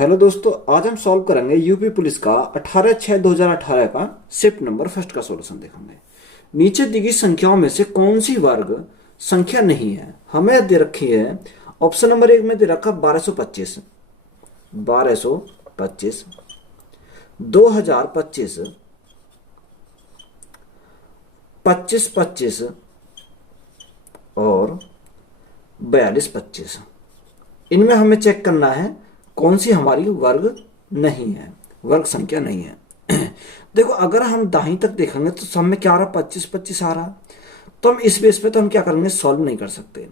Hello दोस्तों, आज हम सॉल्व करेंगे यूपी पुलिस का 18/6/2018 का शिफ्ट नंबर फर्स्ट का सॉल्यूशन देखेंगे। नीचे दी गई संख्याओं में से कौन सी वर्ग संख्या नहीं है? हमें दे रखी है ऑप्शन नंबर 1 में दे रखा 1225, 1225, 2025, 2525 और 4225। इनमें हमें चेक करना है कौन सी हमारी वर्ग नहीं है, वर्ग संख्या नहीं है। देखो, अगर हम दाहिनी तक देखेंगे तो सब में क्या आ रहा है? 25 आ रहा है। तो हम इस बेस पे तो हम क्या करेंगे? सॉल्व नहीं कर सकते।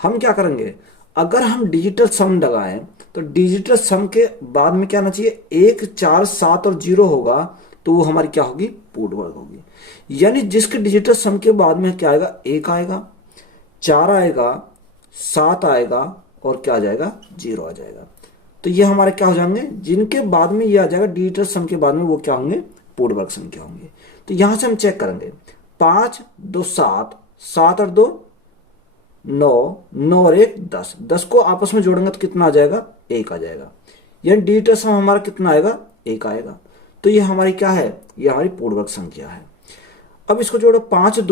हम क्या करेंगे? अगर हम डिजिटल सम लगाएं तो डिजिटल सम के बाद में क्या आना चाहिए? 1, 4, 7 और 0 होगा तो वो हमारी क्या होगी? पूर्ण वर्ग होगी। यानी जिसके डिजिटल सम के बाद में क्या आएगा? 1 आएगा, 4 आएगा, 7 आएगा और क्या आ जाएगा? 0 आ जाएगा। तो ये हमारे क्या हो जाएंगे? जिनके बाद में ये आ जाएगा डिजिटल सम के बाद में, वो क्या होंगे? पूर्ण वर्ग संख्या होंगे। तो यहां से हम चेक करेंगे 5, 2, 7, 7 और 2 9, 9 और 1 10, 10 को आपस में जोड़ेंगे तो कितना आ जाएगा? 1 आ जाएगा। यानी डिजिटल सम हमारा कितना आएगा? 1 आएगा। तो ये हमारी क्या है? ये हमारी पूर्ण वर्ग संख्या है। अब इसको जोड़ो, 5 और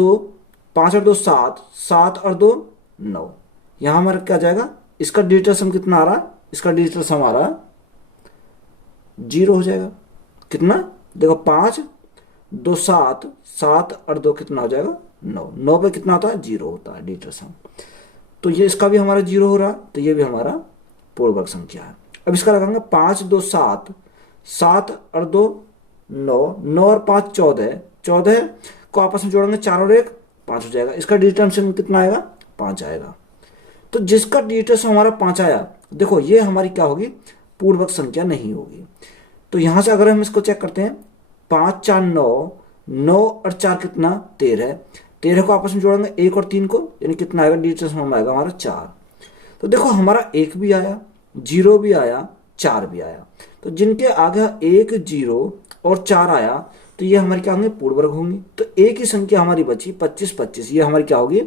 2 7, 7 और 2 9। यहां हमारा क्या जाएगा? इसका डिजिटल सम कितना आ रहा है? इसका डिजिटल सम आ रहा है 0 हो जाएगा। कितना? देखो, 5, 2 7, 7 और 2 कितना हो जाएगा? 9। 9 पे कितना होता है? 0 होता है डिजिटल सम। तो ये इसका भी हमारा 0 हो रहा है, तो ये भी हमारा पूर्ण वर्ग संख्या है। अब इसका लगाएंगे 5, 2 7, 7 और 2 9, 9 और 5 14, 14 को आपस में जोड़ेंगे 4 और 1 5 हो जाएगा। इसका डिजिटल सम कितना आएगा? 5 आएगा। तो जिसका डिजिटल सम हमारा 5 आया, देखो ये हमारी क्या होगी? पूर्ण वर्ग संख्या नहीं होगी। तो यहां से अगर हम इसको चेक करते हैं, 5, 4 9, 9 और 4 कितना? 13। 13 को आपस में जोड़ेंगे 1 और 3 को, यानी कितना आएगा? डिजिटल सम आएगा हमारा 4। तो देखो, हमारा 1 भी आया, 0 भी आया, 4 भी आया। तो जिनके आगे 1, 0 और 4 आया तो ये हमारी क्या होंगे? पूर्ण वर्ग होंगी। तो एक ही संख्या हमारी बची 25, 25, ये हमारी क्या होगी?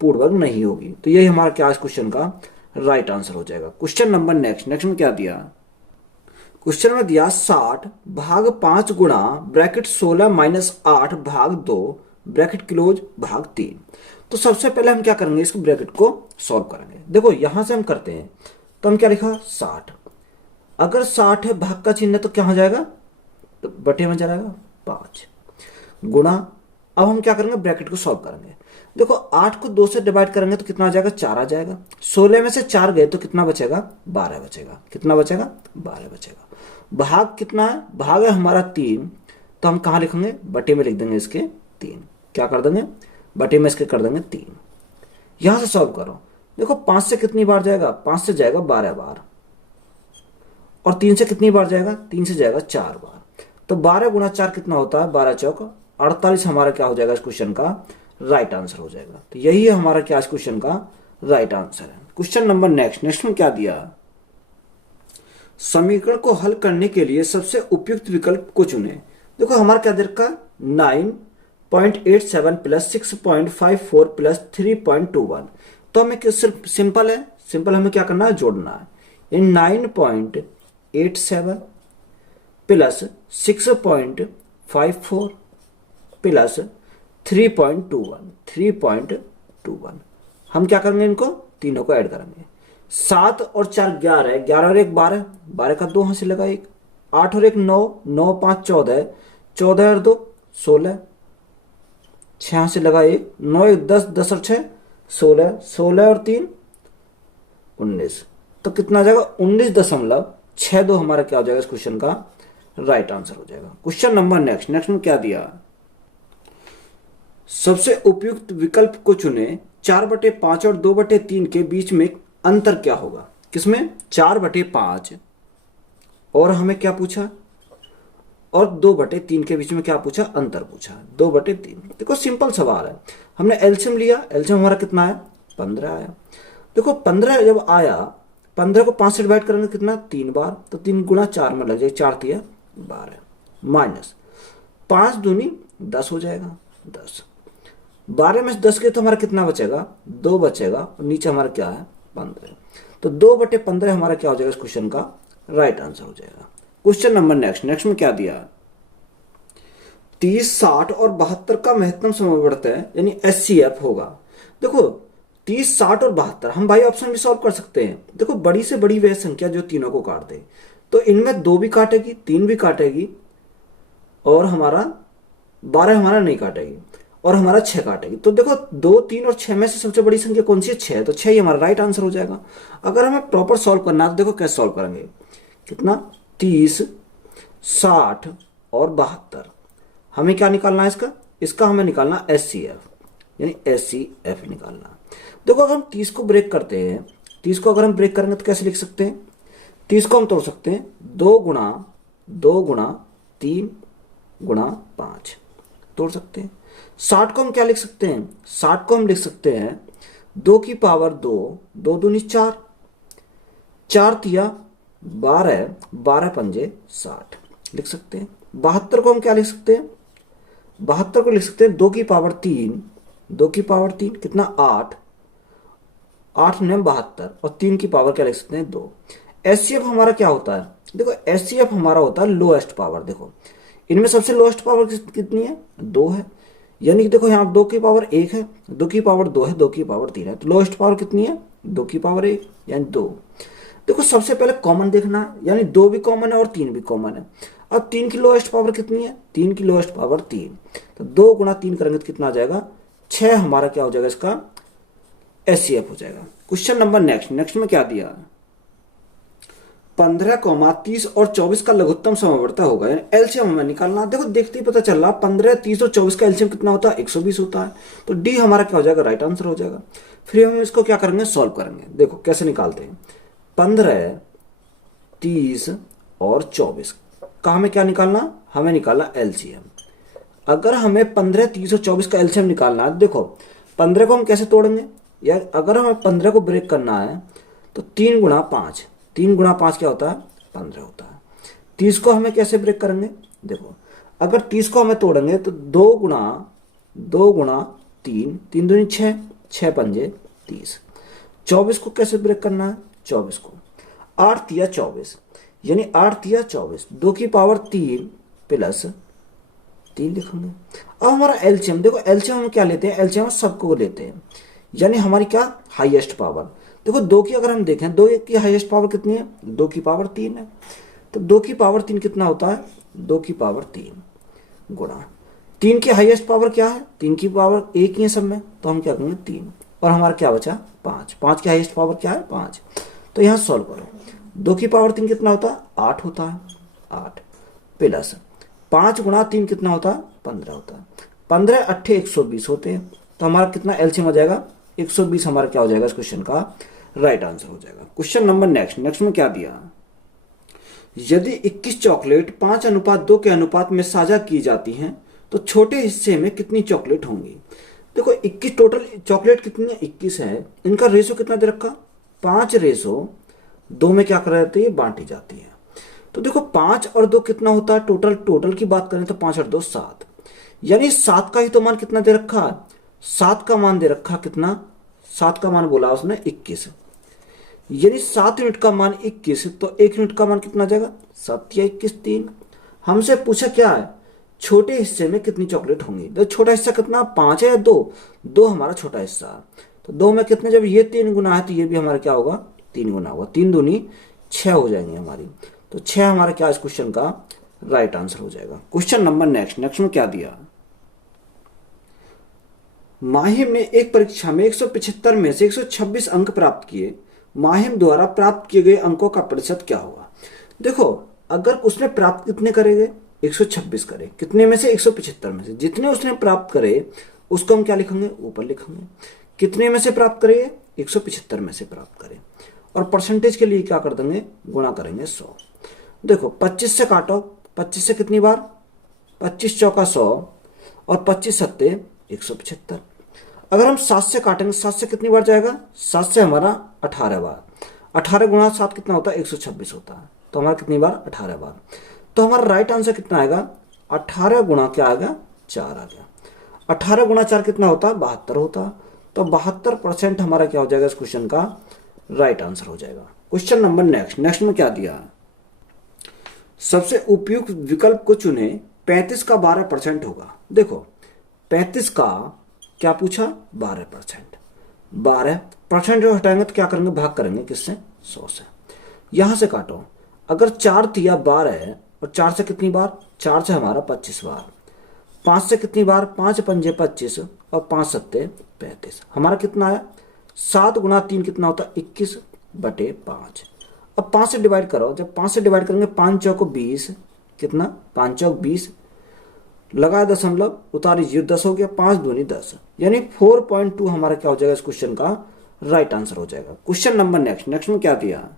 पूर्ण वर्ग नहीं होगी। तो यही हमारा क्या इस क्वेश्चन का राइट आंसर हो जाएगा। क्वेश्चन नंबर नेक्स्ट में क्या दिया? क्वेश्चन में दिया 60 भाग 5 गुणा ब्रैकेट 16 माइनस 8 भाग 2 ब्रैकेट क्लोज भाग 3। तो सबसे पहले हम क्या करेंगे? इस ब्रैकेट को सॉल्व करेंगे। देखो, यहां से हम करते हैं तो हम क्या लिखा? 60। अगर 60 है, भाग का चिन्ह तो क्या हो जाएगा? तो बटे में जाएगा 5 गुणा। अब हम क्या करेंगे? ब्रैकेट को सॉल्व करेंगे। देखो, 8 को 2 से डिवाइड करेंगे तो कितना आ जाएगा? 4 आ जाएगा। 16 में से 4 गए तो कितना बचेगा? 12 बचेगा। कितना बचेगा? 12 बचेगा। भाग कितना है? भाग है हमारा 3, तो हम कहाँ लिखेंगे? बटे में लिख देंगे इसके 3। क्या कर देंगे? बटे में इसके कर देंगे 3। यहां से सॉल्व करो। देखो, 5 से कितनी बार जाएगा? 5 से जाएगा 12 बार। और 3 से कितनी बार जाएगा? 3 से जाएगा 4 बार। तो 12 गुणा 4 कितना होता है? 12 चौक 48 हमारा क्या हो जाएगा? इस क्वेश्चन का राइट आंसर हो जाएगा। तो यही है हमारा क्या इस क्वेश्चन का राइट आंसर है। क्वेश्चन नंबर नेक्स्ट में क्या दिया? समीकरण को हल करने के लिए सबसे उपयुक्त विकल्प को चुने। देखो, हमारा क्या दे रखा? 9.87 प्लस 6.54 प्लस 3.21। तो हमें सिर्फ सिंपल है, सिंपल हमें क्या करना है? जोड़ना है। इन 9.87 प्लस 6.54 प्लस 3.21 हम क्या करेंगे? इनको तीनों को ऐड करेंगे। 7 और 4 11, 11 और 1 12, 12 का 2 हासिल लगा 1, 8 और 1 9, 9 5 14, 14 और 2 16, 6 हासिल लगा 1, 9 1 10, 10 और 6 16, 16 और 3 19। तो कितना आ जाएगा? 19.62 हमारा क्या हो जाएगा? इस क्वेश्चन का राइट आंसर हो जाएगा। क्वेश्चन नंबर नेक्स्ट में क्या दिया? सबसे उपयुक्त विकल्प को चुने। 4/5 और 2/3 के बीच में अंतर क्या होगा? किसमें? 4/5 और हमें क्या पूछा? और 2/3 के बीच में क्या पूछा? अंतर पूछा। 2/3। देखो, सिंपल सवाल है। हमने एलसीएम लिया। एलसीएम हमारा कितना है? 15 आया। देखो, 15 जब आया, 15 को 5 से डिवाइड करेंगे कितना? 3 बार। तो 3 गुणा 4 में लग जाएगा, 4 3 12 माइनस 5 दूनी 10 हो जाएगा 10। 12 में से 10 के तो हमारा कितना बचेगा? 2 बचेगा। और नीचे हमारा क्या है? 15। तो 2/15 हमारा क्या हो जाएगा इस क्वेश्चन का राइट आंसर हो जाएगा। क्वेश्चन नंबर नेक्स्ट में क्या दिया, 30, 60 और 72 का महत्तम समवर्त है यानी HCF होगा। देखो 30, 60 और 72 हम बाई ऑप्शन भी सॉल्व कर सकते हैं। देखो बड़ी से बड़ी वह संख्या जो तीनों को काट दे, तो इनमें 2 भी काटेगी, 3 भी काटेगी और हमारा 12 हमारा नहीं काटेगी और हमारा 6 काटेगी। तो देखो 2, 3 और 6 में से सबसे बड़ी संख्या कौन सी है, 6, तो 6 ही हमारा राइट आंसर हो जाएगा। अगर हमें प्रॉपर सॉल्व करना है तो देखो कैसे सॉल्व करेंगे, कितना 30, 60 और 72, हमें क्या निकालना है इसका हमें निकालना HCF यानी HCF निकालना। देखो अगर हम 30 को ब्रेक करते हैं, 30 को अगर हम ब्रेक करेंगे तो कैसे लिख सकते हैं, 30 को हम तोड़ सकते हैं 2 गुणा 3 गुणा 5 तोड़ सकते हैं। 60 को हम क्या लिख सकते हैं, 60 को हम लिख सकते हैं 2 की पावर 2, 2 दूनी 4, 4 तिया 12, 12 पंजे 60 लिख सकते हैं। 72 को हम क्या लिख सकते हैं, 72 को लिख सकते हैं 2 की पावर 3, 2 की पावर 3 कितना 8, 8 ने 72 और 3 की पावर क्या लिख सकते हैं 2। HCF हमारा क्या होता है, देखो HCF हमारा होता है लोएस्ट पावर। देखो इनमें सबसे लोएस्ट पावर कितनी है, 2 है, यानी कि देखो यहाँ 2 की पावर 1 है, 2 की पावर 2 है, 2 की पावर 3 है, तो लोएस्ट पावर कितनी है 2 की पावर 1 यानी 2। देखो सबसे पहले कॉमन देखना है, यानी 2 भी कॉमन है और 3 भी कॉमन है। अब 3 की लोएस्ट पावर कितनी है, 3 की लोएस्ट पावर 3, तो 2 गुणा 3 करेंगे तो कितना आ जाएगा 6, हमारा क्या हो जाएगा इसका HCF हो जाएगा। क्वेश्चन नंबर नेक्स्ट में क्या दिया, 15, 30 और 24 का लघुत्तम समवर्त होगा, एलसीएम हमें निकालना। देखो देखते ही पता चल रहा 15, 30 और 24 का एलसीएम कितना होता है 120 होता है, तो डी हमारा क्या हो जाएगा राइट आंसर हो जाएगा। फिर हम इसको क्या करेंगे सॉल्व करेंगे, देखो कैसे निकालते हैं। 15, 30 और 24 का हमें क्या निकालना, हमें निकालना एलसीएम। अगर हमें 15, 30 और 24 का एलसीएम निकालना है, देखो 15 को हम कैसे तोड़ेंगे, या अगर हमें 15 को ब्रेक करना है तो 3 गुणा 5, 3 गुणा 5 क्या होता है 15 होता है। 30 को हमें कैसे ब्रेक करेंगे, देखो अगर 30 को हमें तोड़ेंगे तो 2 गुणा 3, 3 दूनी 6, 6 पंजे 30। 24 को कैसे ब्रेक करना है, 24 को 8 तिया 24 यानी 8 तिया 24, 2 की पावर 3 प्लस 3 लिखेंगे। अब हमारा एलसीएम, देखो एलसीएम हम क्या लेते हैं, एलसीएम सबको लेते हैं, यानी हमारी क्या हाईएस्ट पावर। देखो 2 की अगर हम देखें, 2 की हाईएस्ट पावर कितनी है, 2 की पावर 3 है, तो 2 की पावर 3 कितना होता है 2 की पावर 3 गुणा 3 की हाईएस्ट पावर क्या है, 3 की पावर 1 ही है सब में, तो हम क्या करेंगे 3 और हमारा क्या बचा 5, 5 की हाईएस्ट पावर क्या है 5, तो यहाँ सॉल्व करो। 2 की पावर 3 कितना होता है 8 होता है, 8 प्लस 5 गुणा 3 कितना होता है 15 होता है, 15 8 120 होते हैं, तो हमारा कितना एलसीएम हो जाएगा 120, हमारा क्या हो जाएगा इस क्वेश्चन का राइट आंसर हो जाएगा। क्वेश्चन नंबर नेक्स्ट में क्या दिया, यदि 21 चॉकलेट 5:2 के अनुपात में साझा की जाती हैं तो छोटे हिस्से में कितनी चॉकलेट होंगी। देखो 21 टोटल चॉकलेट कितनी है 21 है, इनका रेशो कितना दे रखा 5:2 में क्या कर जाती है बांटी जाती है। तो देखो 5 और 2 कितना होता है, टोटल की बात करें तो 5 और 2 7, यानी 7 का ही तो मान कितना दे रखा, 7 का मान दे रखा कितना, 7 का मान बोला उसने 21, यानी 7 यूनिट का मान 21, तो 1 यूनिट का मान कितना जाएगा 7 या 21 3। हमसे पूछा क्या है छोटे हिस्से में कितनी चॉकलेट होंगी, तो छोटा हिस्सा कितना 5 है या 2 हमारा छोटा हिस्सा, तो 2 में कितने, जब ये 3 गुना है तो ये भी हमारा क्या होगा 3 गुना होगा, 3 दूनी 6 हो जाएंगे हमारी, तो 6 हमारा क्या इस क्वेश्चन का राइट आंसर हो जाएगा। क्वेश्चन नंबर नेक्स्ट में क्या दिया, माहिम ने एक परीक्षा में 175 में से 126 अंक प्राप्त किए, माहिम द्वारा प्राप्त किए गए अंकों का प्रतिशत क्या होगा। देखो अगर उसने प्राप्त कितने करेंगे 126 करे, कितने में से 175 में से, जितने उसने प्राप्त करे उसको हम क्या लिखेंगे ऊपर लिखेंगे, कितने में से प्राप्त करे 175 में से प्राप्त करे, और परसेंटेज के लिए क्या कर देंगे गुणा करेंगे 100। देखो 25 से काटो, 25 से कितनी बार 25 चौका 100 और 25 सत्ते 175। अगर हम 7 से काटेंगे, 7 से कितनी बार जाएगा, 7 से हमारा 18 बार, 18 गुणा 7 कितना होता है 126 होता है, तो हमारा कितनी बार 18 बार, तो हमारा राइट आंसर कितना आएगा 18 गुणा क्या आएगा 4 आ गया, 18 गुणा 4 कितना होता है 72 होता है, तो 72% हमारा क्या हो जाएगा इस क्वेश्चन का राइट आंसर हो जाएगा। क्वेश्चन नंबर नेक्स्ट में क्या दिया, सबसे उपयुक्त विकल्प को चुने, 35 का 12% होगा। देखो 35 का क्या पूछा, 12%। 12% जो हटाएंगे तो क्या करेंगे, भाग करेंगे किससे, 100 से। यहां से काटो, अगर 4 तिया 12 है और 4 से कितनी बार, 4 से हमारा 25 बार, 5 से कितनी बार, 5 पंजे 25 और 5 सत्ते 35। हमारा कितना आया, 7 गुना 3 कितना होता है, 21/5। अब 5 से डिवाइड करो, जब 5 से डिवाइड करेंगे 5 चौको 20, कितना, 5 चौक 20, लगा दशमलव, उतारी 0, 10 हो गया, 5 दूनी 10, यानी 4.2 हमारा क्या हो जाएगा इस क्वेश्चन का राइट आंसर हो जाएगा। क्वेश्चन नंबर नेक्स्ट में क्या दिया,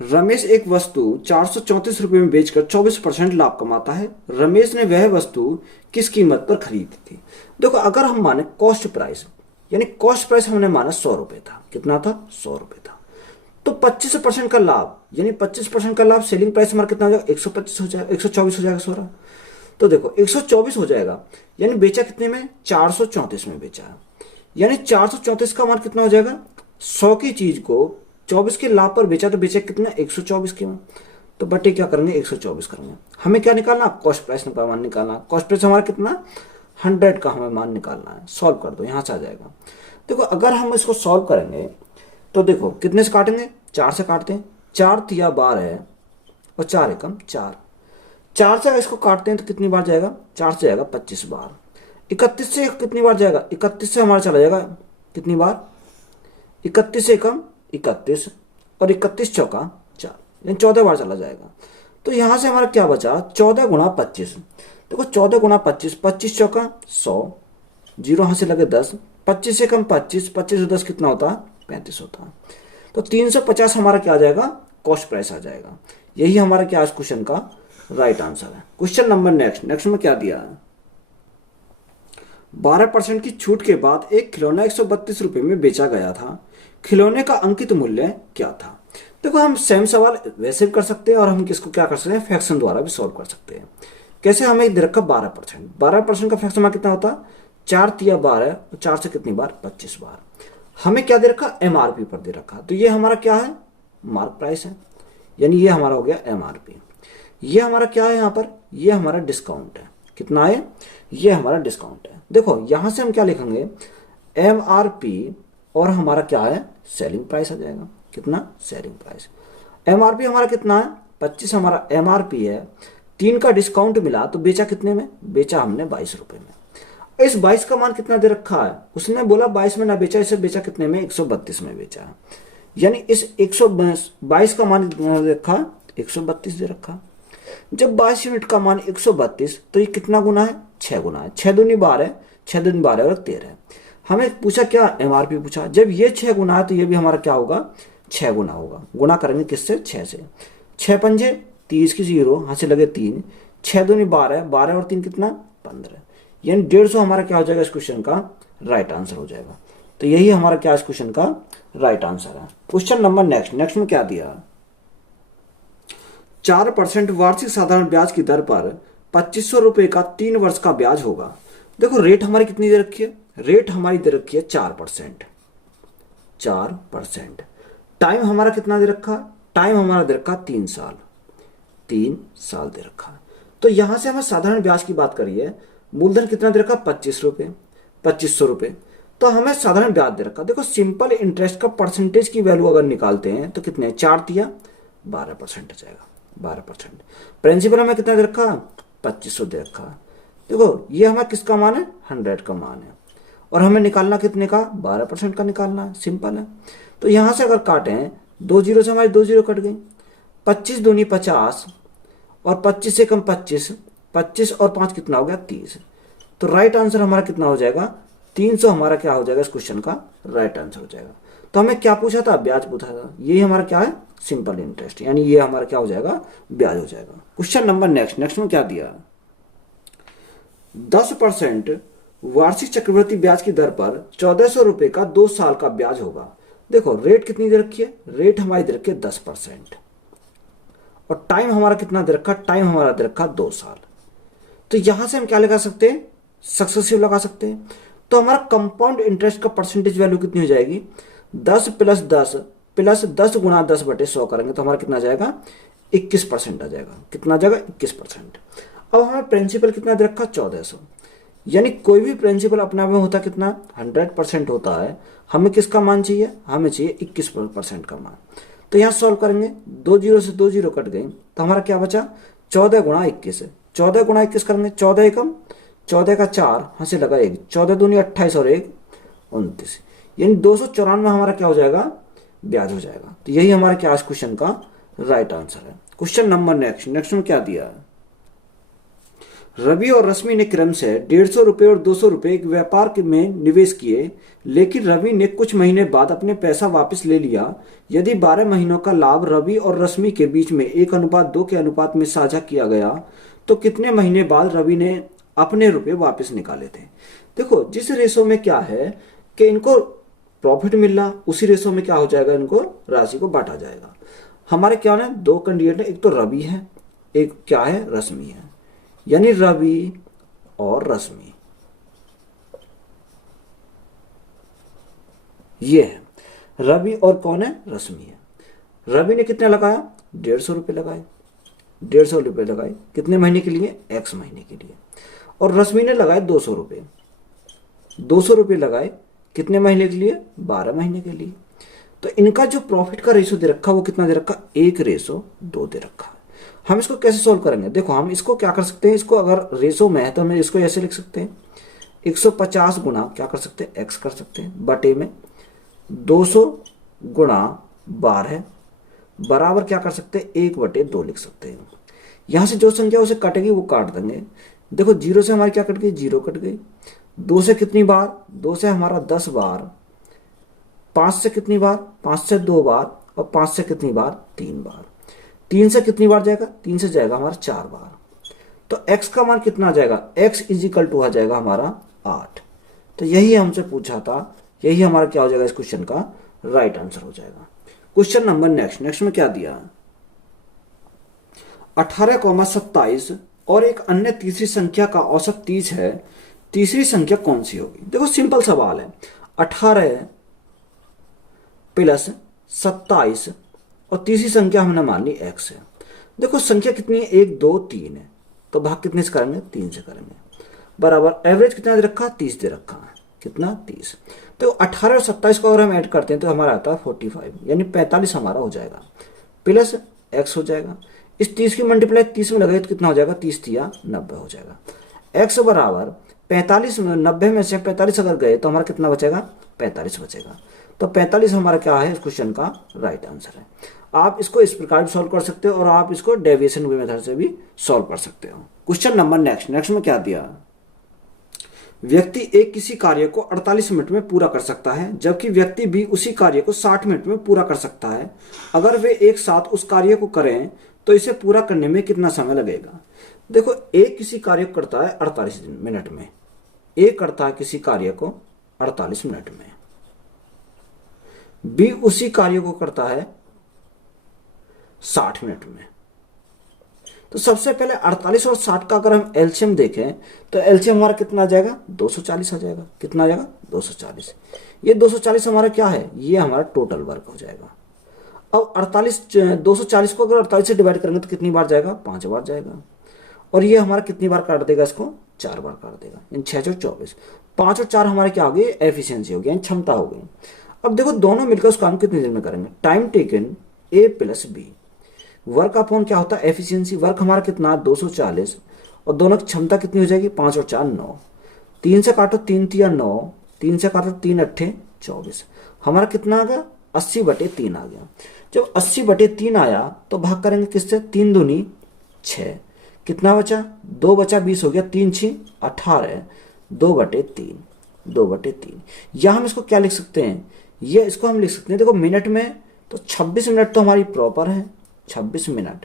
रमेश एक वस्तु 434 रुपए में बेचकर 24% लाभ कमाता है। रमेश ने वह वस्तु किस कीमत पर खरीदी थी। देखो अगर हम माने कॉस्ट प्राइस, यानी कॉस्ट प्राइस हमने माना 100 रुपए था, कितना था, 100 रुपए था, तो 25% का लाभ, यानी 25% का लाभ, सेलिंग प्राइस हमारा कितना हो जाएगा, 125 हो जाएगा, 124 हो जाएगा, सॉरी। तो देखो 124 हो जाएगा, यानी बेचा कितने में, 434 में बेचा, यानी 434 का मान कितना हो जाएगा, 100 की चीज को 24 के लाभ पर बेचा, तो बेचा कितना, 124 के में, तो बटे क्या करेंगे, 124 करेंगे। हमें क्या निकालना, कॉस्ट प्राइस का मान निकालना। कॉस्ट प्राइस हमारा कितना, 100 का हमें मान निकालना है। सॉल्व कर दो, यहां से आ जाएगा। देखो अगर हम इसको सॉल्व करेंगे तो देखो कितने से काटेंगे, 4 से काटते हैं, 4 तिया 12 है और 4 एकम 4, 4 से इसको काटते हैं तो कितनी बार जाएगा, 4 से जाएगा 25 बार। 31 से कितनी बार जाएगा, 31 से हमारा चला जाएगा कितनी बार, 31 एकम 31 और 31 चौका 4, यानी 14 बार चला जाएगा। तो यहां से हमारा क्या बचा, 14 गुणा 25। देखो 14 गुणा 25, 25 चौका 100, 0 यहां से लगे 10, 25 से कम 25, 25 से 10 कितना होता है, 35 होता है। तो 350 हमारा क्या आ जाएगा, कॉस्ट प्राइस आ जाएगा। यही हमारा क्या इस क्वेश्चन का राइट आंसर है। क्वेश्चन नंबर नेक्स्ट में क्या दिया है, 12% की छूट के बाद एक खिलौना 132 रुपए में बेचा गया था। खिलौने का अंकित मूल्य क्या था। देखो हम सेम सवाल वैसे भी कर सकते हैं और हम किसको क्या कर सकते हैं, फ्रैक्शन द्वारा भी सॉल्व कर सकते हैं। कैसे, हमें दे रखा 12%, 12% का फ्रैक्शन कितना होता है, 4 तिया 12 और 4 से कितनी बार, 25 बार। हमें क्या दे रखा, एमआरपी पर दे रखा, तो ये हमारा क्या है, मार्क प्राइस है, यानी ये हमारा हो गया एमआरपी। ये हमारा क्या है यहाँ पर, ये हमारा डिस्काउंट है, कितना है, ये हमारा डिस्काउंट है। देखो यहां से हम क्या लिखेंगे, एमआरपी और हमारा क्या है, सेलिंग प्राइस आ जाएगा, कितना, सेलिंग प्राइस। एमआरपी हमारा कितना है, 25 हमारा एमआरपी है, 3 का डिस्काउंट मिला तो बेचा कितने में, बेचा हमने 22 रुपए में। इस 22 का मान कितना दे रखा है, उसने बोला 22 में ना बेचा, इसे बेचा कितने में, 132 में बेचा, यानी इस 122 का मान कितना दे रखा, 132 दे रखा। जब 22 यूनिट का मान 132, तो ये कितना गुना है, 6 गुना है, 6 दूनी 12, 6 दूनी 12 और 13। हमें पूछा क्या, एमआरपी पूछा। जब ये 6 गुना है तो ये भी हमारा क्या होगा, 6 गुना होगा। गुना करेंगे किससे, 6 से, 6 पंजे 30 की 0, यहां से लगे 3, 6 दूनी 12, 12 और 3 कितना, 15, यानी 150 हमारा क्या हो जाएगा इस क्वेश्चन का राइट आंसर हो जाएगा। तो यही हमारा क्या इस क्वेश्चन का राइट आंसर है। क्वेश्चन नंबर नेक्स्ट में क्या दिया, 4% वार्षिक साधारण ब्याज की दर पर 2500 रुपए का 3 वर्ष का ब्याज होगा। देखो रेट हमारी कितनी दे रखी है, रेट हमारी दे रखी है 4%, 4%। टाइम हमारा कितना दे रखा, टाइम हमारा दे रखा 3 साल, 3 साल दे रखा। तो यहां से हमें साधारण ब्याज की बात करिए, मूलधन कितना दे रखा, 25 रुपए, 2500 रुपए, तो हमें साधारण ब्याज दे रखा। देखो सिंपल इंटरेस्ट का परसेंटेज की वैल्यू अगर निकालते हैं तो कितने, 4 तिया 12% आ जाएगा, 12%। प्रिंसिपल हमें कितना दे रखा, 2500 दे रखा। देखो ये हमें किसका मान है, 100 का मान है, और हमें निकालना कितने का, 12% का निकालना है, सिंपल है। तो यहां से अगर काटें, 2 जीरो से हमारी 2 जीरो कट गई, 25 दूनी 50 और 25 से कम 25, 25 और 5 कितना हो गया, 30। तो राइट आंसर हमारा कितना हो जाएगा, 300 हमारा क्या हो जाएगा इस क्वेश्चन का राइट आंसर हो जाएगा। तो हमें क्या पूछा था, ब्याज पूछा था, यही हमारा क्या है, सिंपल इंटरेस्ट, यानी ये हमारा क्या हो जाएगा, ब्याज हो जाएगा। क्वेश्चन नंबर नेक्स्ट में क्या दिया, 10% वार्षिक चक्रवृद्धि ब्याज की दर पर 1400 रुपए का 2 साल का ब्याज होगा। देखो रेट कितनी दे रखी है, रेट हमारी दे रखी है 10%, और टाइम हमारा कितना दे रखा, टाइम हमारा दे रखा 2 साल। तो यहां से हम क्या लगा सकते हैं, सक्सेसिव लगा सकते हैं। तो हमारा कंपाउंड इंटरेस्ट का परसेंटेज वैल्यू कितनी हो जाएगी, 10 + 10 + 10 गुणा 10/100 करेंगे तो हमारा कितना जाएगा, 21% आ जाएगा। कितना आ जाएगा? 21%। अब हमें प्रिंसिपल कितना दे रखा? 1400। यानी कोई भी प्रिंसिपल अपना में होता कितना? 100% होता है। हमें किसका मान चाहिए? हमें चाहिए 21% का मान। तो यहाँ सॉल्व करेंगे, 2 जीरो से 2 जीरो कट गई, तो हमारा क्या बचा? 14 गुणा 21 है। 14 गुणा 21 करेंगे, 14 एकम 14 का 4, हाँ से लगा 1, 14 दूनी 28 और 1 29, यानी 294 हमारा क्या हो जाएगा? ब्याज हो जाएगा। तो यही हमारे क्या आज क्वेश्चन का राइट आंसर है। क्वेश्चन नंबर नेक्स्ट में क्या दिया है? रवि और रश्मि ने क्रम से 150 रुपए और 200 रुपए एक व्यापार में निवेश किए, लेकिन रवि ने कुछ महीने बाद अपने पैसा वापस ले लिया। यदि 12 महीनों का लाभ रवि और रश्मि के बीच में 1:2 के अनुपात में साझा किया गया, तो कितने महीने बाद रवि ने अपने रुपए वापस निकाले थे? देखो, जिस रेशो में क्या है कि इनको प्रॉफिट मिल रहा, उसी रेशो में क्या हो जाएगा? इनको राशि को बांटा जाएगा। हमारे क्या है? दो कैंडिडेट है, एक तो रवि है, एक क्या है? रश्मि है। यानी रवि और रश्मि, ये है रवि और कौन है? रश्मि है। रवि ने कितने लगाया? 150 रुपये लगाए। 150 रुपये लगाए कितने महीने के लिए? x महीने के लिए। और रश्मि ने लगाए 200 रुपये। 200 रुपये लगाए कितने महीने के लिए? 12 महीने के लिए। तो इनका जो प्रॉफिट का रेशो दे रखा वो कितना दे रखा? 1:2 दे रखा है। हम इसको कैसे सॉल्व करेंगे? देखो, हम इसको क्या कर सकते हैं, इसको अगर रेशो में है तो हम इसको ऐसे लिख सकते हैं, 150 गुणा क्या कर सकते हैं? x कर सकते हैं, बटे में 200 गुणा 12 बराबर क्या कर सकते हैं? 1/2 लिख सकते हैं। यहां से जो संख्या उसे कटेगी वो काट देंगे। देखो, 0 से हमारी क्या कट गई? 0 कट गई। 2 से कितनी बार? 2 से हमारा 10 बार। 5 से कितनी बार? 5 से 2 बार। और 5 से कितनी बार? 3 बार। 3 से कितनी बार जाएगा? 3 से जाएगा हमारा 4 बार। तो x का मान कितना आ जाएगा? x इजिकल टू आ जाएगा हमारा 8। तो यही हमसे पूछा था, यही हमारा क्या हो जाएगा? इस क्वेश्चन का राइट आंसर हो जाएगा। क्वेश्चन नंबर नेक्स्ट में क्या दिया? 18,27 और एक अन्य तीसरी संख्या का औसत 30 है। तीसरी संख्या कौन सी होगी? देखो, सिंपल सवाल है। 18 प्लस 27 और तीसरी संख्या हमने मान ली x है। देखो, संख्या कितनी है? 1 2 3 है, तो भाग कितने से करेंगे? 3 से करेंगे। बराबर एवरेज कितना दे रखा? 30 दे रखा है। कितना? 30। तो 18 और 27 को अगर हम ऐड करते हैं तो हमारा आता है 45, यानी 45 हमारा हो जाएगा, प्लस x हो जाएगा। इस 30 की मल्टीप्लाई 30 में लगाए तो कितना हो जाएगा? 30 तिया 90 हो जाएगा। x बराबर 45 में 90 में से 45 अगर गए तो हमारा कितना बचेगा? 45 बचेगा। तो 45 हमारा क्या है? इस क्वेश्चन का राइट आंसर है। आप इसको इस प्रकार भी सॉल्व कर सकते हो और आप इसको डेविएशन मेथड से भी सॉल्व कर सकते हो। क्वेश्चन नंबर नेक्स्ट में क्या दिया? व्यक्ति A किसी कार्य को 48 मिनट में पूरा कर सकता है, जबकि व्यक्ति B उसी कार्य को 60 मिनट में पूरा कर सकता है। अगर वे एक साथ उस कार्य को करें तो इसे पूरा करने में कितना समय लगेगा? देखो, A किसी कार्य को करता है 48 मिनट में। A करता है किसी कार्य को 48 मिनट में, B उसी कार्य को करता है 60 मिनट में। तो सबसे पहले 48 और 60 का अगर हम एलसीएम देखें तो एलसीएम हमारा कितना आ जाएगा? 240 आ जाएगा। कितना आ जाएगा? 240। ये 240 हमारा क्या है? ये हमारा टोटल वर्क हो जाएगा। अब 240 को अगर 48 से डिवाइड करेंगे तो कितनी बार जाएगा? 5 बार जाएगा। और ये हमारा कितनी बार काट देगा? इसको 4 बार काट देगा, इन 6 और 24। 5 और 4 हमारे क्या हो गई? एफिशिएंसी हो गई, क्षमता हो गई। अब देखो, दोनों मिलकर उस काम कितनी देर में करेंगे? Time taken A plus B, work upon क्या होता है? एफिशिएंसी। वर्क हमारा कितना? 240 और दोनों की क्षमता कितनी हो जाएगी? 5 और 4 9। 3 से काटो 3 तिया 9, 3 से काटो 3 अट्ठे 24। हमारा कितना आ गया? 80/3 आ गया। जब 80/3 आया तो भाग करेंगे किससे? 3 दूनी 6। कितना बचा? 2 बचा, 20 हो गया। 3 6 18, 2/3, 2/3। या हम इसको क्या लिख सकते हैं? ये इसको हम लिख सकते हैं, देखो मिनट में, तो 26 मिनट तो हमारी प्रॉपर है, 26 मिनट।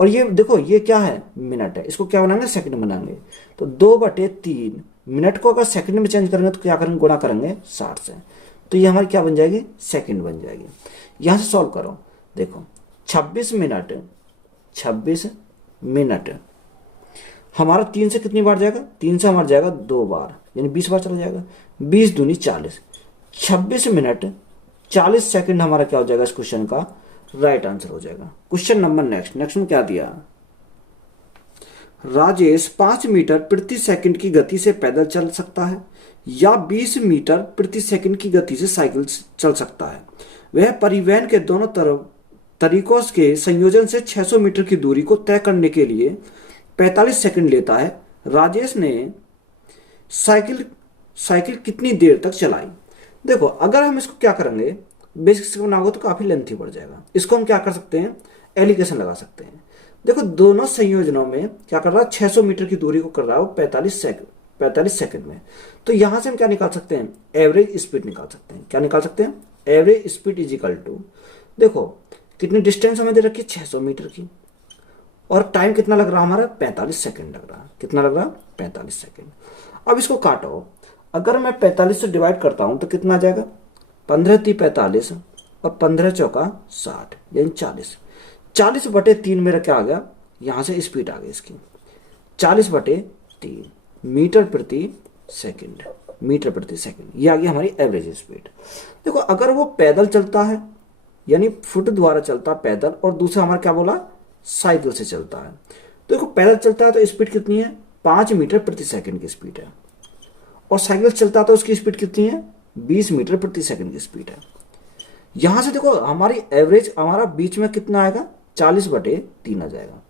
और ये देखो, ये क्या है? मिनट है। इसको क्या बनाएंगे? सेकंड बनाएंगे। तो 2/3 मिनट को अगर सेकंड में चेंज करेंगे तो क्या करेंगे? गुणा करेंगे 60 से। तो ये हमारी क्या बन जाएगी? सेकंड बन जाएगी। यहां से सॉल्व करो। देखो, 26 मिनट हमारा 3 से कितनी बार जाएगा? 3 से हमारा जाएगा 2 बार, यानी 20 बार चला जाएगा। 20 दूनी 40। 26 मिनट 40 सेकंड हमारा क्या हो जाएगा? इस क्वेश्चन का राइट आंसर हो जाएगा। क्वेश्चन नंबर नेक्स्ट में क्या दिया, राजेश 5 मीटर प्रति सेकंड की गति से पैदल चल सकता है या 20 मीटर प्रति सेकंड की गति से साइकिल चल सकता है। वह परिवहन के दोनों तरफ तरीकों के संयोजन से 600 मीटर की दूरी को तय करने के लिए 45 सेकंड लेता है। राजेश ने साइकिल साइकिल कितनी देर तक चलाई। देखो अगर हम इसको क्या करेंगे, बेसिक से बनाओगे तो काफी लेंथी बढ़ जाएगा। इसको हम क्या कर सकते हैं, एलिगेशन लगा सकते हैं। देखो दोनों संयोजनों में क्या कर रहा है, 600 मीटर की दूरी को कर रहा है वो 45 सेकंड में। तो यहां से हम क्या निकाल सकते हैं, एवरेज स्पीड निकाल सकते हैं। क्या निकाल सकते हैं, average speed is equal to, देखो कितनी डिस्टेंस हमें दे रखी है 600 मीटर की, और टाइम कितना लग रहा है हमारा 45 सेकंड लग रहा है। कितना लग रहा है 45 सेकंड। अब इसको काटो, अगर मैं 45 से डिवाइड करता हूं तो कितना आ जाएगा, 15 × 45 और 15 × 4 60 यानी 40/3 मेरा क्या आ गया, यहां से स्पीड आ गई इसकी 40/3 मीटर प्रति सेकंड। ये आ गई हमारी एवरेज स्पीड। देखो अगर वो पैदल चलता है यानी फुट द्वारा चलता पैदल, और दूसरा हमारा क्या बोला, साइकिल से चलता है। तो देखो पैदल चलता है तो स्पीड कितनी है, 5 मीटर प्रति सेकंड की स्पीड है, और साइकिल चलता है तो उसकी स्पीड कितनी है, 20 मीटर प्रति सेकंड की स्पीड है। यहां से देखो हमारी एवरेज हमारा बीच में कितना आएगा, 40/3 आ जाएगा,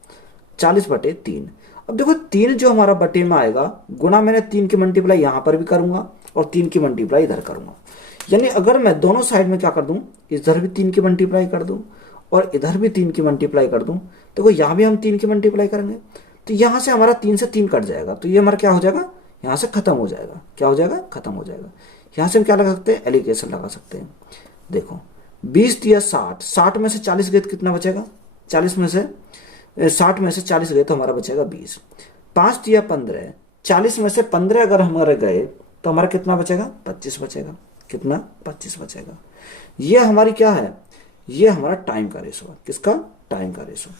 40/3। अब देखो 3 जो हमारा बटे में आएगा, गुणा मैंने 3 की मल्टीप्लाई यहां पर भी करूंगा और 3 की मल्टीप्लाई इधर करूंगा। यानी अगर मैं दोनों साइड में क्या कर दूं, इधर भी 3 की मल्टीप्लाई कर दूं और इधर भी 3 की मल्टीप्लाई कर दूं, देखो यहां भी हम 3 की मल्टीप्लाई करेंगे तो यहां से हमारा 3 से 3 कट जाएगा, तो ये हमारा क्या हो जाएगा, यहां से खत्म हो जाएगा। क्या हो जाएगा, खत्म हो जाएगा। यहां से हम क्या लगा सकते हैं, एलिगेशन लगा सकते हैं। देखो 20 दिया 60, 60 में से 40 गए तो कितना बचेगा, 40 में से 60 में से 40 गए तो हमारा बचेगा 20। 5 दिया 15, 40 में से 15 अगर हमारे गए तो हमारा कितना बचेगा, 25 बचेगा। कितना, 25 बचेगा। ये हमारी क्या है, ये हमारा टाइम का रेशो है। किसका, टाइम का रेशो।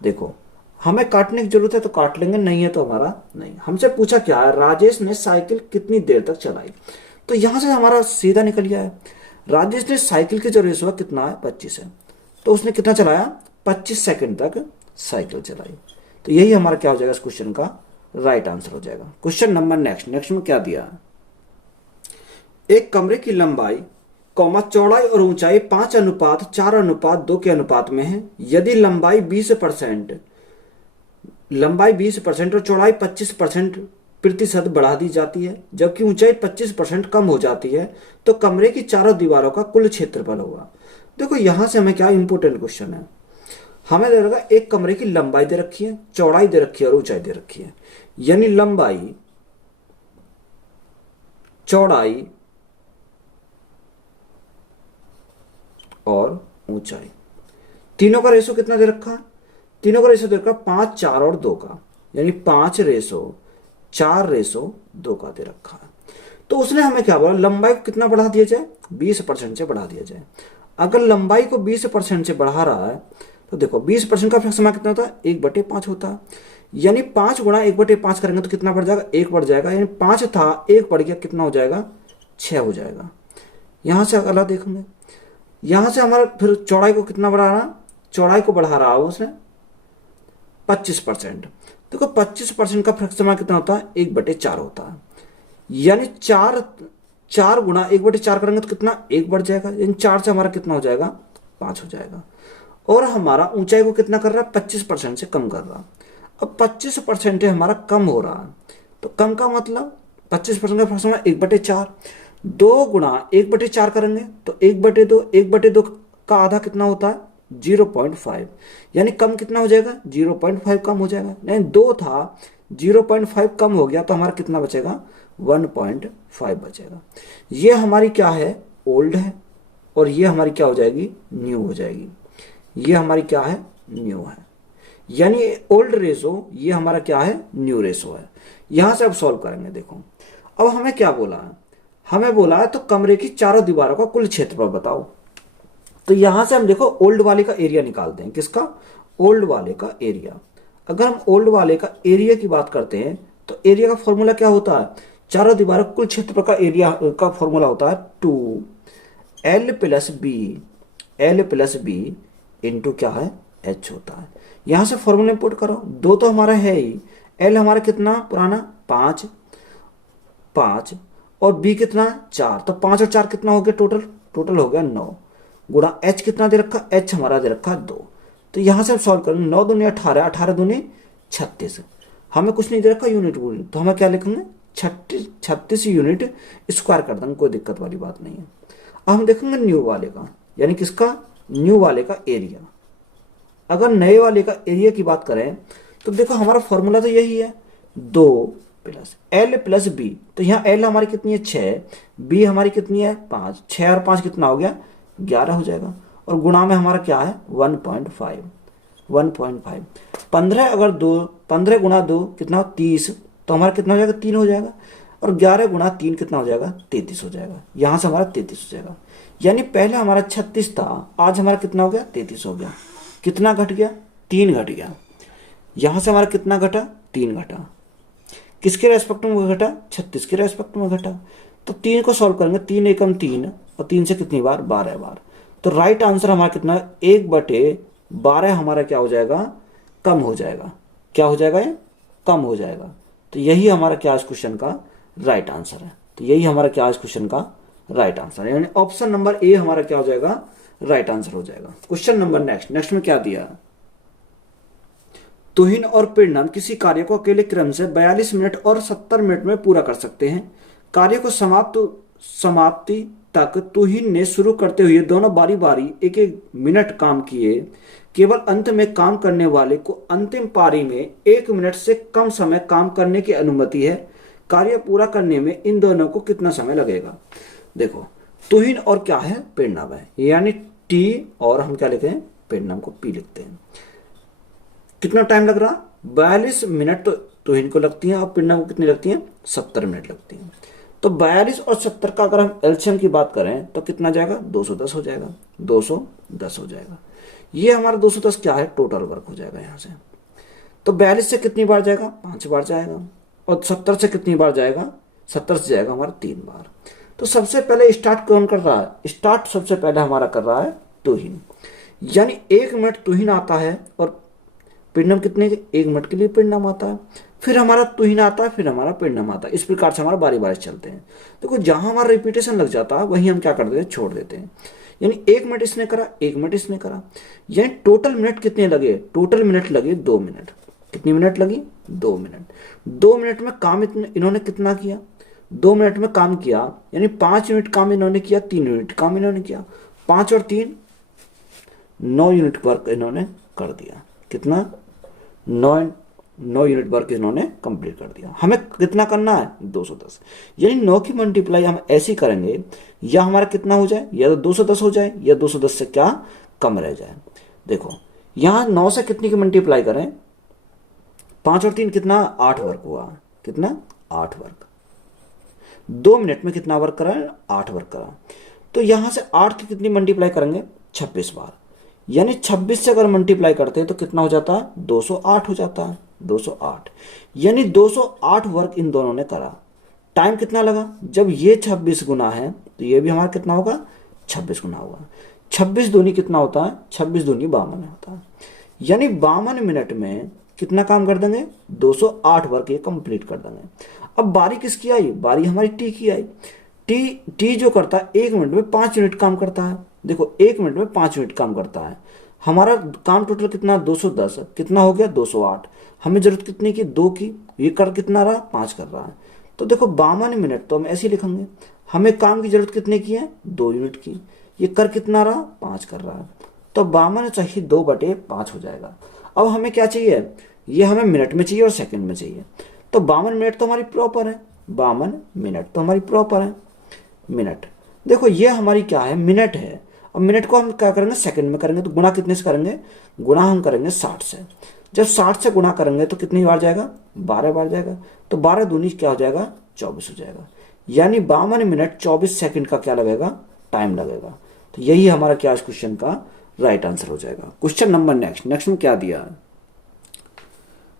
देखो हमें काटने की जरूरत है तो काट लेंगे, नहीं है तो हमारा नहीं। हमसे पूछा क्या है, राजेश ने साइकिल कितनी देर तक चलाई, तो यहां से हमारा सीधा निकल गया है। राजेश ने साइकिल की जो रेशो है कितना है, 25 है, तो उसने कितना चलाया, 25 सेकंड तक साइकिल चलाई। तो यही हमारा क्या हो जाएगा, इस क्वेश्चन का राइट आंसर हो जाएगा। क्वेश्चन नंबर नेक्स्ट में क्या दिया, एक कमरे की लंबाई चौड़ाई और ऊंचाई 5:4:2 के अनुपात में है। यदि लंबाई 20% और चौड़ाई 25% बढ़ा दी जाती है, जबकि ऊंचाई 25% कम हो जाती है, तो कमरे की चारों दीवारों का कुल क्षेत्रफल होगा। देखो यहां से हमें क्या, इंपोर्टेंट क्वेश्चन है, हमें दे रखा एक कमरे की लंबाई दे रखी है, चौड़ाई दे रखी है और ऊंचाई दे रखी है। यानी लंबाई, चौड़ाई और ऊंचाई, तीनों का रेशो कितना दे रखा है, तीनों का रेशो दे रखा 5, 4 और 2 का, यानी 5:4:2 का दे रखा है। तो उसने हमें क्या बोला, लंबाई को कितना बढ़ा दिया जाए, 20% से बढ़ा दिया जाए। अगर लंबाई को 20% से बढ़ा रहा है तो देखो 20% का फ्रैक्शन कितना होता है, 1/5 होता है। यानी 5 गुणा 1/5 करेंगे तो कितना बढ़ जाएगा, 1 बढ़ जाएगा। यानी 5 था, 1 बढ़ गया, कितना हो जाएगा, 6 हो जाएगा। यहां से अगला देखेंगे, यहां से हमारा फिर चौड़ाई को कितना बढ़ा रहा, चौड़ाई को बढ़ा रहा है उसने 25%। देखो 25% का फ्रैक्शन कितना होता है, 1/4 होता है। यानी 4 गुणा 1/4 करेंगे तो कितना, 1 बढ़ जाएगा। यानी 4 से हमारा कितना हो जाएगा, 5 हो जाएगा। और हमारा ऊंचाई को कितना कर रहा है, 25% से कम कर रहा है। अब 25% हमारा कम हो रहा है, तो कम का मतलब 25% का फ्रैक्शन 1/4, 2 गुणा 1/4 करेंगे तो 1/2 का आधा कितना होता है, 0.5। यानी कम कितना हो जाएगा, 0.5 कम हो जाएगा। यानी 2 था, 0.5 कम हो गया तो हमारा कितना बचेगा, 1.5 बचेगा। ये हमारी क्या है, ओल्ड है, और ये हमारी क्या हो जाएगी, न्यू हो जाएगी। ये हमारी क्या है, न्यू है। यानी ओल्ड रेशो, ये हमारा क्या है, न्यू रेशो है। यहां से अब सॉल्व करेंगे। देखो अब हमें क्या बोला है, हमें बोला है तो कमरे की चारों दीवारों का कुल क्षेत्रफल बताओ। तो यहां से हम देखो ओल्ड वाले का एरिया निकालते हैं। किसका, ओल्ड वाले का एरिया। अगर हम ओल्ड वाले का एरिया की बात करते हैं तो एरिया का फॉर्मूला क्या होता है, चारों दीवारों कुल क्षेत्रफल का एरिया का फॉर्मूला होता है 2L + B इंटू क्या है, एच होता है। यहां से फॉर्मूला पुट करो, 2 तो हमारा है ही, एल हमारा कितना पुराना 5, 5 और बी कितना 4, तो 5 और 4 कितना हो गया टोटल, टोटल हो गया 9, गुणा एच कितना दे रखा, एच हमारा दे रखा 2। तो यहां से हम सॉल्व करेंगे, 9 दूनी 18, 18 दूनी 36, हमें कुछ नहीं दे रखा यूनिट यूनिट, तो हमें क्या लिखेंगे 36 यूनिट स्क्वायर कर देंगे, कोई दिक्कत वाली बात नहीं है। अब हम देखेंगे न्यू वाले का, यानी किसका, न्यू वाले का एरिया। अगर नए वाले का एरिया की बात करें तो देखो हमारा फॉर्मूला तो यही है, 2 प्लस एल प्लस बी, तो यहाँ एल हमारी कितनी है 6, बी हमारी कितनी है 5, 6 और 5 कितना हो गया 11 हो जाएगा, और गुणा में हमारा क्या है 1.5, 1.5, 15 अगर 2, 15 गुणा 2 कितना 30, तो हमारा कितना हो जाएगा 3 हो जाएगा, और 11 गुणा 3 कितना हो जाएगा 33 हो जाएगा, यहाँ से हमारा 33 हो जाएगा। यानी पहले हमारा 36 था, आज हमारा कितना हो गया 33 हो गया, कितना घट गया 3 घट गया। यहां से हमारा कितना घटा 3 घटा, किसके रेस्पेक्ट में घटा 36 के रेस्पेक्ट में घटा। तो 3 को सॉल्व करेंगे, 3 एकम 3 और 3 से कितनी बार 12 बार, तो राइट आंसर हमारा कितना 1/12 हमारा क्या हो जाएगा कम हो जाएगा, क्या हो जाएगा ये कम हो जाएगा। तो यही हमारा क्या इस क्वेश्चन का राइट आंसर है, तो यही हमारा क्या इस क्वेश्चन का राइट आंसर है, यानी ऑप्शन नंबर ए हमारा क्या हो जाएगा राइट आंसर हो जाएगा। क्वेश्चन नंबर नेक्स्ट में क्या दिया, तुहिन और परिणाम किसी कार्य को अकेले क्रम से 42 मिनट और 70 मिनट में पूरा कर सकते हैं। कार्य को समाप्ति तक तुहिन ने शुरू करते हुए दोनों बारी बारी 1-1 मिनट काम किए, केवल अंत में काम करने वाले को अंतिम पारी में 1 मिनट से कम समय काम करने की अनुमति है। कार्य पूरा करने में इन दोनों को कितना समय लगेगा। देखो तुहिन और क्या है परिणाम है, यानी टी और हम क्या लिखते हैं परिणाम को पी लिखते हैं। कितना टाइम लग रहा 42 मिनट तो तुहिन को लगती है, और परिणाम को कितनी लगती है 70 मिनट लगती है। तो 42 और 70 का अगर हम एलसीएम की बात करें तो कितना जाएगा 210 हो जाएगा, 210 हो जाएगा। ये हमारा 210 क्या है टोटल वर्क हो जाएगा यहाँ से। तो 42 से कितनी बार जाएगा 5 बार जाएगा, और 70 से कितनी बार जाएगा 70 से जाएगा हमारा 3 बार। तो सबसे पहले स्टार्ट कौन कर रहा है, स्टार्ट सबसे पहले हमारा कर रहा है तुहिन, यानी 1 मिनट तुहिन आता है, और परिणाम कितने 1 मिनट के लिए परिणाम आता है, फिर हमारा तुहिन आता है, फिर हमारा परिणाम आता है। इस प्रकार से हमारा बारी बारी चलते हैं। देखो जहां हमारा रिपीटेशन लग जाता है वहीं हम क्या कर देते हैं छोड़ देते हैं, यानी 1 मिनट इसने करा 1 मिनट इसने करा, यानी टोटल मिनट कितने लगे, टोटल मिनट लगे 2 मिनट। कितनी मिनट लगी 2 मिनट। 2 मिनट में काम इन्होंने कितना किया 2 मिनट में काम किया, यानी 5 यूनिट काम इन्होंने किया, 3 यूनिट काम इन्होंने किया, 5 और 3 9 यूनिट वर्क इन्होंने कर दिया। कितना 9 यूनिट वर्क इन्होंने कंप्लीट कर दिया। हमें कितना करना है 210, यानी 9 की मल्टीप्लाई हम ऐसी करेंगे, या हमारा कितना हो जाए या तो 210 हो जाए या 210 से क्या कम रह जाए। देखो यहां 9 से कितनी की मल्टीप्लाई करें, 5 और 3 कितना 8 वर्क हुआ, कितना 8 वर्क। 2 मिनट में कितना वर्क करा 8 वर्क करा। तो यहां से 8 की कितनी मल्टीप्लाई करेंगे 26 बार, यानी 26 से अगर मल्टीप्लाई करते हैं तो कितना हो जाता है 208 हो जाता है, 208, यानी 208 वर्क इन दोनों ने करा। टाइम कितना लगा, जब ये 26 गुना है तो ये भी हमारा कितना होगा 26 गुना होगा। 26 दूनी कितना होता है 26 दूनी 52 होता है, यानी 52 मिनट में कितना काम कर देंगे 208 वर्क ये कंप्लीट कर देंगे। अब बारी किसकी आई, बारी हमारी टी की आई। टी जो करता है 1 मिनट में 5 यूनिट काम करता है। देखो 1 मिनट में 5 यूनिट काम करता है। हमारा काम टोटल कितना 210, कितना हो गया 208। हमें जरूरत कितनी की 2 की, ये कर कितना रहा 5 कर रहा है। तो देखो 52 मिनट तो हम ऐसे ही लिखेंगे, हमें काम की जरूरत कितने की है 2 यूनिट की, ये कर कितना रहा 5 कर रहा है। तो 52 चाहिए 2/5 हो जाएगा। अब हमें क्या चाहिए, ये हमें मिनट में चाहिए और सेकंड में चाहिए। तो 52 मिनट तो हमारी प्रॉपर है, 52 मिनट तो हमारी प्रॉपर है। मिनट देखो ये हमारी क्या है मिनट है। अब मिनट को हम क्या करेंगे सेकंड में करेंगे, तो गुणा कितने से करेंगे, गुणा हम करेंगे 60 से। जब 60 से गुणा करेंगे तो कितनी बार जाएगा 12 बार जाएगा। तो 12 दूनी क्या हो जाएगा 24 हो जाएगा, यानी 52 मिनट 24 सेकंड का क्या लगेगा टाइम लगेगा। तो यही हमारा क्या इस क्वेश्चन का राइट आंसर हो जाएगा। क्वेश्चन नंबर नेक्स्ट में क्या दिया है,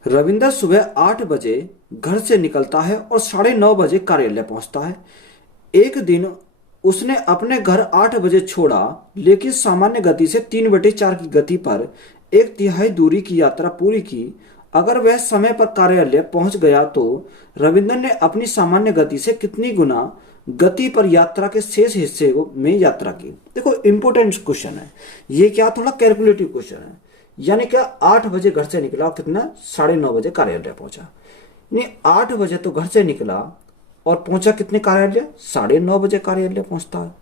रविंदर सुबह 8 बजे घर से निकलता है और 9:30 बजे कार्यालय पहुंचता है। एक दिन उसने अपने घर 8 बजे छोड़ा, लेकिन सामान्य गति से 3/4 की गति पर 1/3 दूरी की यात्रा पूरी की। अगर वह समय पर कार्यालय पहुंच गया तो रविंद्र ने अपनी सामान्य गति से कितनी गुना गति पर यात्रा के शेष हिस्से में यात्रा की। देखो इंपोर्टेंट क्वेश्चन है ये, क्या थोड़ा कैलकुलेटिव क्वेश्चन है। यानी क्या 8 बजे घर से निकला, कितना 9:30 बजे कार्यालय पहुंचा। यानी 8 बजे तो घर से निकला और पहुंचा कितने कार्यालय, 9:30 बजे कार्यालय पहुंचता है।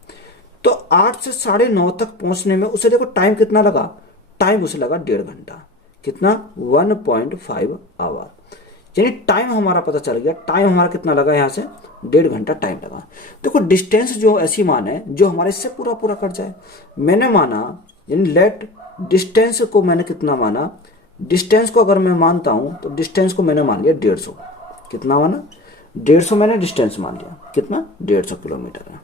तो 8 से 9:30 तक पहुंचने में उसे देखो टाइम कितना लगा, टाइम उसे लगा 1.5 घंटा। कितना, 1.5 आवर। यानी टाइम हमारा पता चल गया, टाइम हमारा कितना लगा, यहाँ से 1.5 घंटा टाइम लगा। देखो डिस्टेंस जो ऐसी मान है जो हमारे इससे पूरा पूरा कट जाए। मैंने माना, यानी लेट डिस्टेंस को मैंने कितना माना, डिस्टेंस को अगर मैं मानता हूं तो डिस्टेंस को मैंने मान लिया 150। कितना माना, 150 मैंने डिस्टेंस मान लिया। कितना, 150 किलोमीटर है।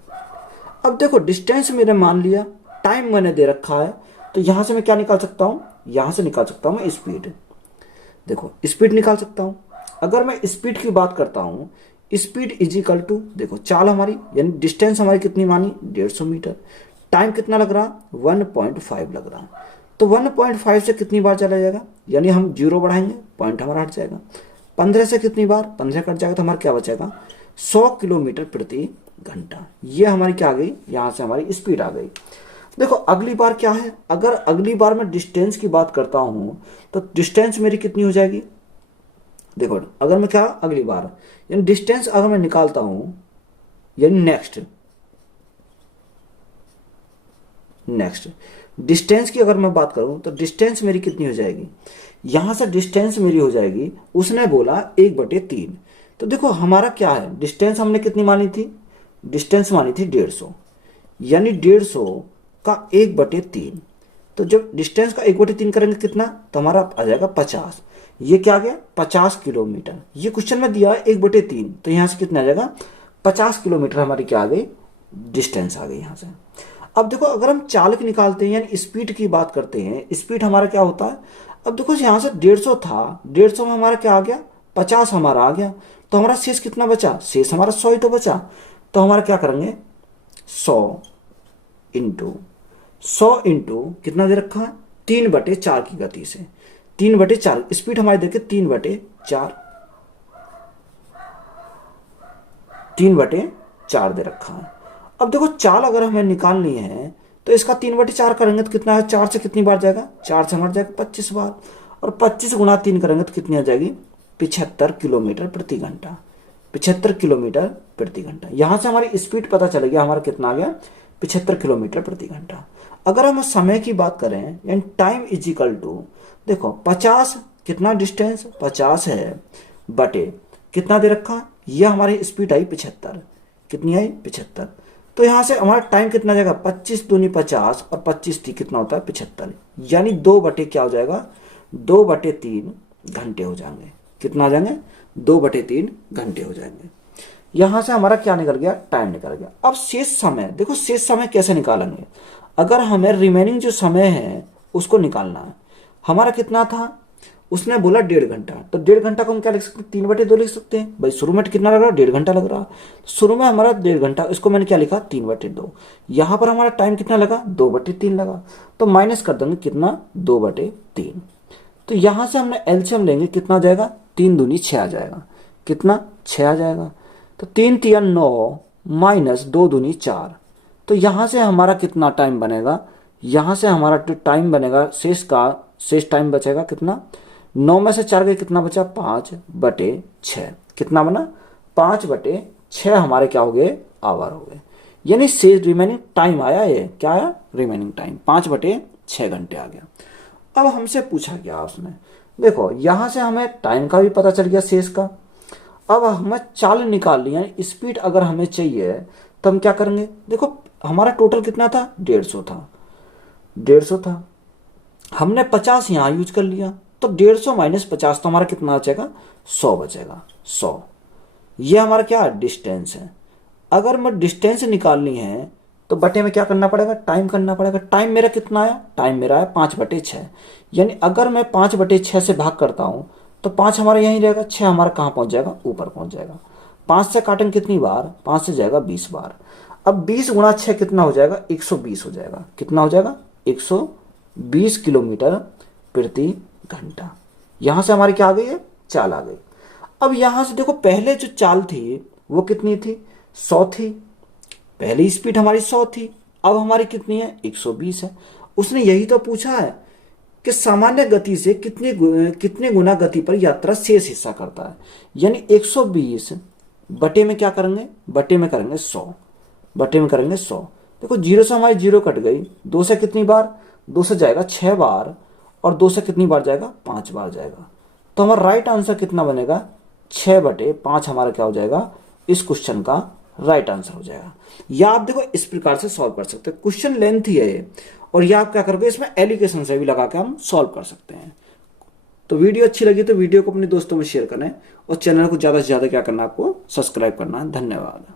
अब देखो डिस्टेंस मैंने मान लिया, टाइम मैंने दे रखा है, तो यहां से मैं क्या निकाल सकता हूं, यहां से निकाल सकता हूं मैं स्पीड। देखो स्पीड निकाल सकता हूं। अगर मैं स्पीड की बात करता हूं, स्पीड इज इक्वल टू, देखो चाल हमारी यानी डिस्टेंस हमारी कितनी मानी, 150 मीटर। टाइम कितना लग रहा, 1.5 लग रहा। तो 1.5 से कितनी बार चला जाएगा, यानी हम 0 बढ़ाएंगे, पॉइंट हमारा हट जाएगा। 15 से कितनी बार, 15 कट जाएगा तो हमारा क्या बचेगा, 100 किलोमीटर प्रति घंटा। ये हमारी क्या आ गई, यहां से हमारी स्पीड आ गई। देखो अगली बार क्या है, अगर अगली बार मैं डिस्टेंस की बात करता हूं तो डिस्टेंस मेरी कितनी हो जाएगी। देखो अगर मैं क्या अगली बार यानी डिस्टेंस अगर मैं निकालता हूं, यानी नेक्स्ट डिस्टेंस की अगर मैं बात करूं तो डिस्टेंस मेरी कितनी हो जाएगी, यहां से डिस्टेंस मेरी हो जाएगी, उसने बोला 1/3। तो देखो हमारा क्या है, डिस्टेंस हमने कितनी मानी थी, डिस्टेंस मानी थी 150, यानी 150 का 1/3। तो जब डिस्टेंस का 1/3 करेंगे कितना, तो हमारा आ जाएगा 50। ये क्या आ गया, 50 किलोमीटर। ये क्वेश्चन में दिया है 1/3, तो यहां से कितना आ जाएगा, 50 किलोमीटर हमारी क्या आ गई, डिस्टेंस आ गई यहां से। अब देखो अगर हम चालक निकालते हैं यानी स्पीड की बात करते हैं, स्पीड हमारा क्या होता है। अब देखो यहां से 150 था, 150 में हमारा क्या आ गया, 50 हमारा आ गया। तो हमारा शेष कितना बचा, शेष हमारा 100 ही तो बचा। तो हमारा क्या करेंगे, 100 इंटू कितना दे रखा है, 3/4 की गति से। 3/4 स्पीड हमारी देखिए 3/4, 3/4 दे रखा है। अब देखो चाल अगर हमें निकालनी है तो इसका 3/4 करेंगे तो कितना है, 4 से कितनी बार जाएगा, 4 से हमारा जाएगा 25 बार, और 25 गुना 3 करेंगे तो कितनी आ जाएगी, 75 किलोमीटर प्रति घंटा। 75 किलोमीटर प्रति घंटा। यहां से हमारी स्पीड पता चलेगी हमारा कितना आ गया, 75 किलोमीटर प्रति घंटा। अगर हम समय की बात करें यानी टाइम इज इक्वल टू, देखो 50 कितना डिस्टेंस 50 है, बटे कितना दे रखा, यह हमारी स्पीड आई 75। कितनी आई, 75। तो यहां से हमारा टाइम कितना जाएगा, 25 दूनी 50 और 25 थी कितना होता है 75, यानी 2 बटे क्या हो जाएगा, 2/3 घंटे हो जाएंगे। कितना आ जाएंगे, 2/3 घंटे हो जाएंगे। यहां से हमारा क्या निकल गया, टाइम निकल गया। अब शेष समय, देखो शेष समय कैसे निकालेंगे, अगर हमें रिमेनिंग जो समय है उसको निकालना है। हमारा कितना था, उसने बोला 1.5 घंटा, तो 1.5 घंटा को हम क्या लिख सकते हैं, 3/2 लिख सकते हैं भाई। शुरू में कितना लग रहा है, 1.5 घंटा लग रहा है। शुरू में हमारा 1.5 घंटा, इसको मैंने क्या लिखा, 3/2। यहां पर हमारा टाइम कितना लगा, 2/3 लगा, तो माइनस कर देंगे कितना, 2/3। तो यहां से हमने एलसीएम लेंगे, कितना जाएगा, 3 दूनी 6 आ जाएगा। कितना, 6 आ जाएगा। तो 3 तिया 9 माइनस 2 दूनी 4। तो यहां से हमारा कितना टाइम बनेगा, यहां से हमारा टाइम बनेगा, शेष टाइम बचेगा कितना, 9 में से 4 गए कितना बचा, 5/6। कितना बना, 5/6 हमारे क्या हो गए, आवर हो गए। यानी शेष रिमेनिंग टाइम आया, ये क्या आया, रिमेनिंग टाइम 5/6 घंटे आ गया। अब हमसे पूछा गया उसने, देखो यहां से हमें टाइम का भी पता चल गया, शेष का। अब हमें चाल निकाल ली, यानी स्पीड अगर हमें चाहिए तो हम क्या करेंगे, देखो हमारा टोटल कितना था, 150 था। हमने 50 यहां यूज कर लिया, तो 150 माइनस 50 तो हमारा कितना बचेगा, 100 बचेगा। 100 ये हमारा क्या डिस्टेंस है। अगर मैं डिस्टेंस निकालनी है तो बटे में क्या करना पड़ेगा, टाइम करना पड़ेगा। टाइम मेरा कितना आया, टाइम मेरा है 5/6। यानी अगर मैं 5/6 से भाग करता हूं तो 5 हमारा यहीं रहेगा, 6 हमारा कहां पहुंच जाएगा, ऊपर पहुंच जाएगा। 5 से काटेंगे कितनी बार, 5 से जाएगा 20 बार। अब 20 गुणा 6 कितना हो जाएगा, 120 हो जाएगा। कितना हो जाएगा, 120 किलोमीटर प्रति घंटा। यहां से हमारी क्या आ गई है, चाल आ गई। अब यहां से देखो पहले जो चाल थी वो कितनी थी, 100 थी। पहली स्पीड हमारी 100 थी, अब हमारी कितनी है, 120 है। उसने यही तो पूछा है कि सामान्य गति से कितने गुना गति पर यात्रा शेष हिस्सा करता है। यानी 120 बटे में क्या करेंगे, बटे में करेंगे 100, बटे में करेंगे 100। देखो जीरो से हमारी जीरो कट गई, दो से कितनी बार, दो से जाएगा 6 बार, और दो से कितनी बार जाएगा, 5 बार जाएगा। तो हमारा राइट आंसर कितना बनेगा, 6/5 हमारा क्या हो जाएगा, इस क्वेश्चन का राइट आंसर हो जाएगा। या आप देखो इस प्रकार से सॉल्व कर सकते हैं, क्वेश्चन लेंथ ही है ये, और या आप क्या करोगे, इसमें एलिगेशन से भी लगा के हम सॉल्व कर सकते हैं। तो वीडियो अच्छी लगी तो वीडियो को अपने दोस्तों में शेयर करें, और चैनल को ज़्यादा से ज़्यादा क्या करना है, आपको सब्सक्राइब करना है। धन्यवाद।